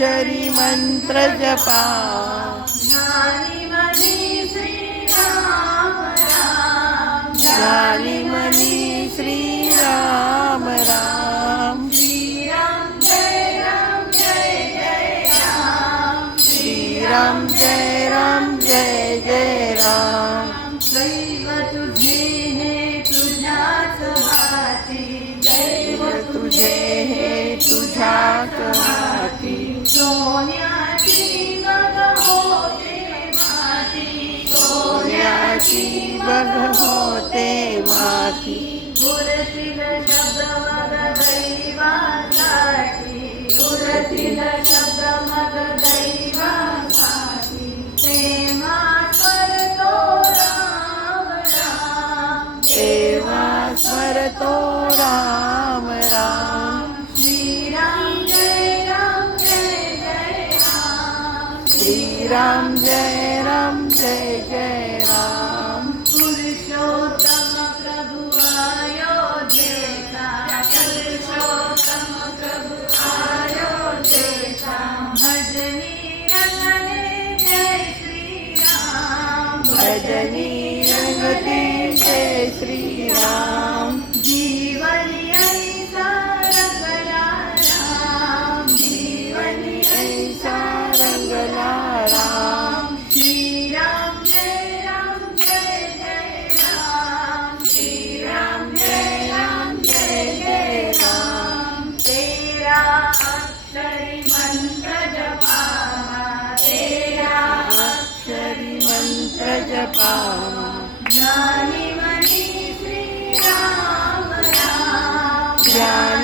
अक्षरी मंत्र जपा ज्ञानी मनी श्री राम राम ज्ञानी मनी श्री राम राम श्री राम जय राम जय जय राम श्री राम जय राम जय जय राम दैव तुझे हे तुझ्याच हाती दैव तुझे हे तुझ्याच हाती सोन्याची गग होते माती सोन्याची बघ होते माती गुरतील शब्द मग दैवासाठी गुरतील शब्द मग दैवासाठी तेव्हा स्मरतो राम राम तेव्हा स्मरतो राम राम श्रीराम जय राम जय जय राम श्रीराम जय राम जय जय राम पुरुषोत्तम प्रभु अयोध्येचा पुरुषोत्तम प्रभु अयोध्येचा भजनी रंगले जय श्रीराम भजनी रंगते जय श्रीराम जीवनी ऐसा रंगला राम जीवनी ऐसा रंगला राम श्रीराम जय राम जय जय राम श्रीराम जय राम जय जय राम तेरा अक्षरी मंत्र जपा तेरा अक्षरी मंत्र जपा ज्ञानी मनी श्री राम राम ज्ञानी